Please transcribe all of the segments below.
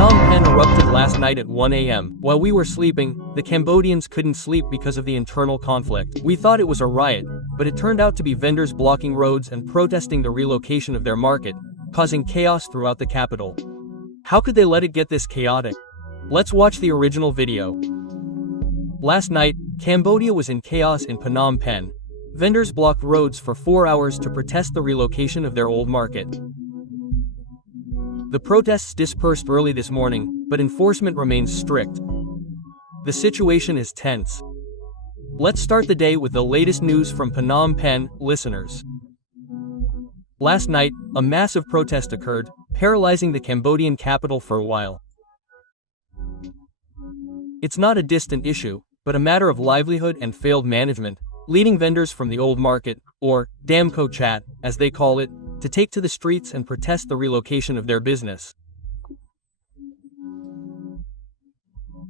Phnom Penh erupted last night at 1 a.m. While we were sleeping, the Cambodians couldn't sleep because of the internal conflict. We thought it was a riot, but it turned out to be vendors blocking roads and protesting the relocation of their market, causing chaos throughout the capital. How could they let it get this chaotic? Let's watch the original video. Last night, Cambodia was in chaos in Phnom Penh. Vendors blocked roads for 4 hours to protest the relocation of their old market. The protests dispersed early this morning, but enforcement remains strict. The situation is tense. Let's start the day with the latest news from Phnom Penh, listeners. Last night, a massive protest occurred, paralyzing the Cambodian capital for a while. It's not a distant issue, but a matter of livelihood and failed management, leading vendors from the old market, or Damco Chat, as they call it, to take to the streets and protest the relocation of their business.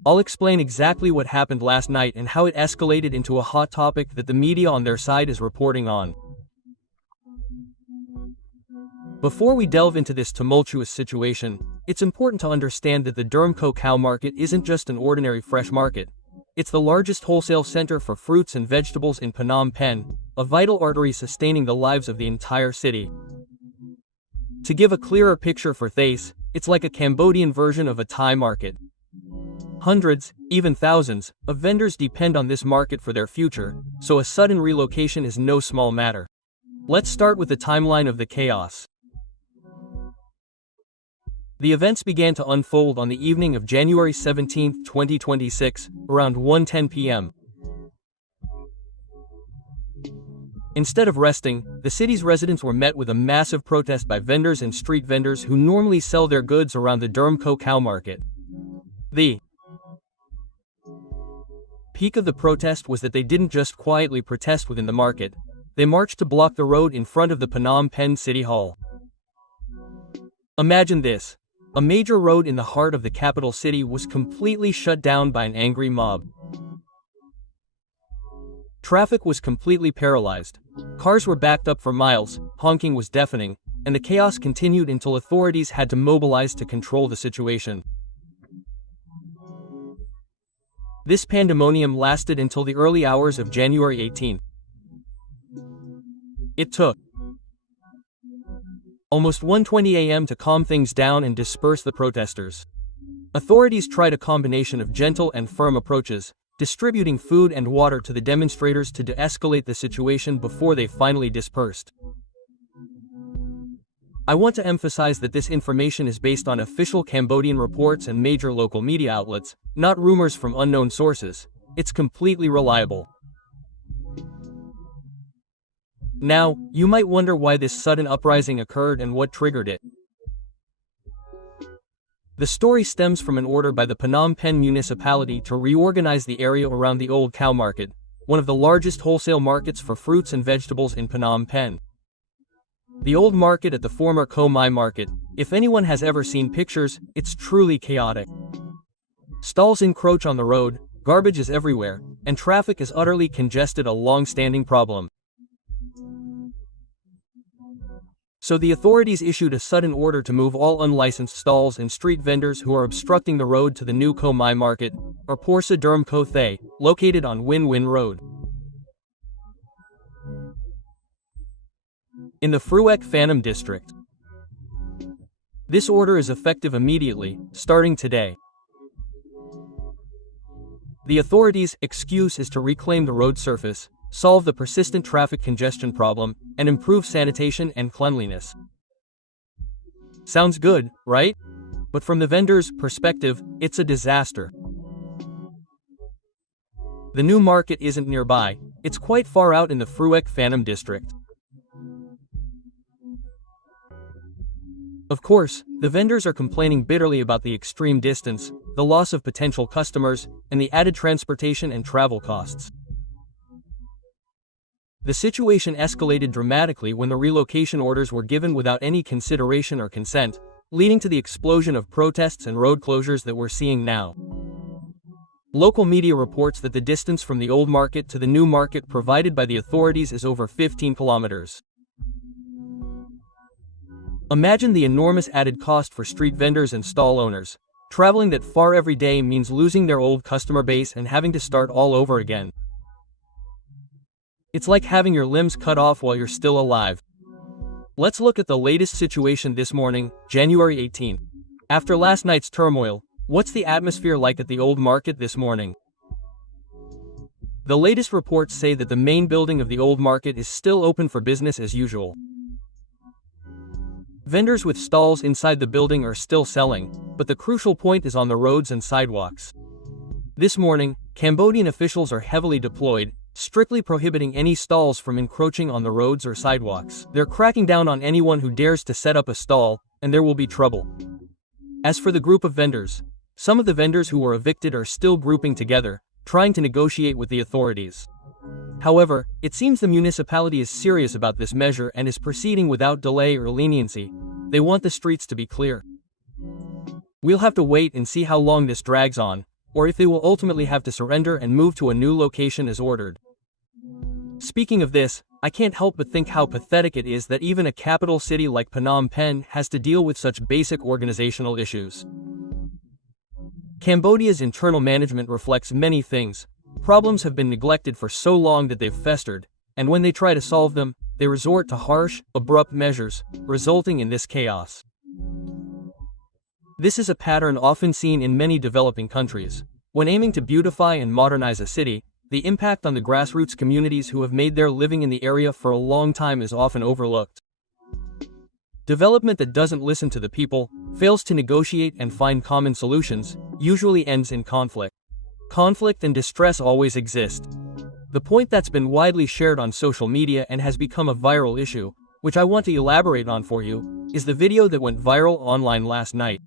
I'll explain exactly what happened last night and how it escalated into a hot topic that the media on their side is reporting on. Before we delve into this tumultuous situation, it's important to understand that the Dermco cow market isn't just an ordinary fresh market. It's the largest wholesale center for fruits and vegetables in Phnom Penh, a vital artery sustaining the lives of the entire city. To give a clearer picture for Thais, it's like a Cambodian version of a Thai market. Hundreds, even thousands, of vendors depend on this market for their future, so a sudden relocation is no small matter. Let's start with the timeline of the chaos. The events began to unfold on the evening of January 17, 2026, around 1:10 p.m. Instead of resting, the city's residents were met with a massive protest by vendors and street vendors who normally sell their goods around the Dermco cow market. The peak of the protest was that they didn't just quietly protest within the market, they marched to block the road in front of the Phnom Penh City Hall. Imagine this. A major road in the heart of the capital city was completely shut down by an angry mob. Traffic was completely paralyzed. Cars were backed up for miles, honking was deafening, and the chaos continued until authorities had to mobilize to control the situation. This pandemonium lasted until the early hours of January 18. It took almost 1:20 a.m. to calm things down and disperse the protesters. Authorities tried a combination of gentle and firm approaches, distributing food and water to the demonstrators to de-escalate the situation before they finally dispersed. I want to emphasize that this information is based on official Cambodian reports and major local media outlets, not rumors from unknown sources. It's completely reliable. Now, you might wonder why this sudden uprising occurred and what triggered it. The story stems from an order by the Phnom Penh municipality to reorganize the area around the old cow market, one of the largest wholesale markets for fruits and vegetables in Phnom Penh. The old market at the former Ko Mai market, if anyone has ever seen pictures, it's truly chaotic. Stalls encroach on the road, garbage is everywhere, and traffic is utterly congested, a long-standing problem. So the authorities issued a sudden order to move all unlicensed stalls and street vendors who are obstructing the road to the new Ko Mai market, or Porsa Derm Ko Thay, located on Win Win Road. In the Phuoc Phanom district. This order is effective immediately, starting today. The authorities' excuse is to reclaim the road surface, solve the persistent traffic congestion problem, and improve sanitation and cleanliness. Sounds good, right? But from the vendors' perspective, it's a disaster. The new market isn't nearby, it's quite far out in the Phuoc Phanom district. Of course, the vendors are complaining bitterly about the extreme distance, the loss of potential customers, and the added transportation and travel costs. The situation escalated dramatically when the relocation orders were given without any consideration or consent, leading to the explosion of protests and road closures that we're seeing now. Local media reports that the distance from the old market to the new market provided by the authorities is over 15 kilometers. Imagine the enormous added cost for street vendors and stall owners. Traveling that far every day means losing their old customer base and having to start all over again. It's like having your limbs cut off while you're still alive. Let's look at the latest situation this morning, January 18. After last night's turmoil, what's the atmosphere like at the old market this morning? The latest reports say that the main building of the old market is still open for business as usual. Vendors with stalls inside the building are still selling, but the crucial point is on the roads and sidewalks. This morning, Cambodian officials are heavily deployed, strictly prohibiting any stalls from encroaching on the roads or sidewalks. They're cracking down on anyone who dares to set up a stall, and there will be trouble. As for the group of vendors, some of the vendors who were evicted are still grouping together, trying to negotiate with the authorities. However, it seems the municipality is serious about this measure and is proceeding without delay or leniency. They want the streets to be clear. We'll have to wait and see how long this drags on, or if they will ultimately have to surrender and move to a new location as ordered. Speaking of this, I can't help but think how pathetic it is that even a capital city like Phnom Penh has to deal with such basic organizational issues. Cambodia's internal management reflects many things. Problems have been neglected for so long that they've festered, and when they try to solve them, they resort to harsh, abrupt measures, resulting in this chaos. This is a pattern often seen in many developing countries. When aiming to beautify and modernize a city, the impact on the grassroots communities who have made their living in the area for a long time is often overlooked. Development that doesn't listen to the people, fails to negotiate and find common solutions, usually ends in conflict. Conflict and distress always exist. The point that's been widely shared on social media and has become a viral issue, which I want to elaborate on for you, is the video that went viral online last night.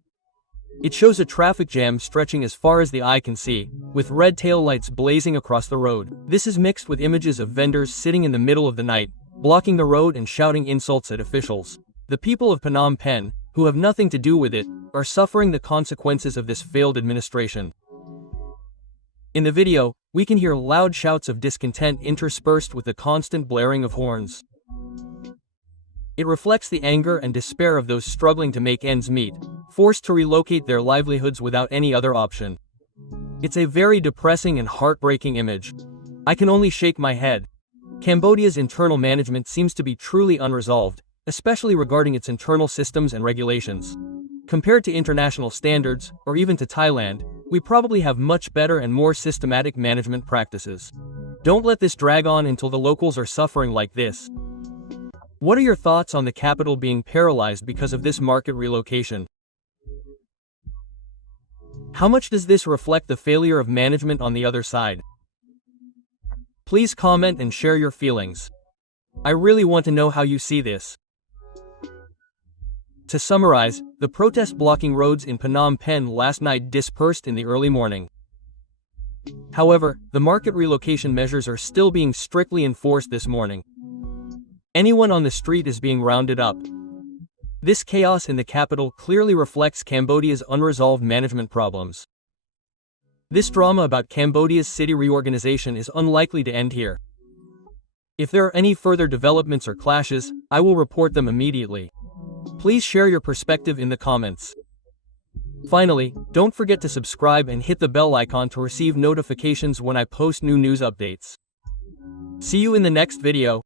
It shows a traffic jam stretching as far as the eye can see, with red taillights blazing across the road. This is mixed with images of vendors sitting in the middle of the night, blocking the road and shouting insults at officials. The people of Phnom Penh, who have nothing to do with it, are suffering the consequences of this failed administration. In the video, we can hear loud shouts of discontent interspersed with the constant blaring of horns. It reflects the anger and despair of those struggling to make ends meet, forced to relocate their livelihoods without any other option. It's a very depressing and heartbreaking image. I can only shake my head. Cambodia's internal management seems to be truly unresolved, especially regarding its internal systems and regulations. Compared to international standards, or even to Thailand, we probably have much better and more systematic management practices. Don't let this drag on until the locals are suffering like this. What are your thoughts on the capital being paralyzed because of this market relocation? How much does this reflect the failure of management on the other side? Please comment and share your feelings. I really want to know how you see this. To summarize, the protest blocking roads in Phnom Penh last night dispersed in the early morning. However, the market relocation measures are still being strictly enforced this morning. Anyone on the street is being rounded up. This chaos in the capital clearly reflects Cambodia's unresolved management problems. This drama about Cambodia's city reorganization is unlikely to end here. If there are any further developments or clashes, I will report them immediately. Please share your perspective in the comments. Finally, don't forget to subscribe and hit the bell icon to receive notifications when I post new news updates. See you in the next video.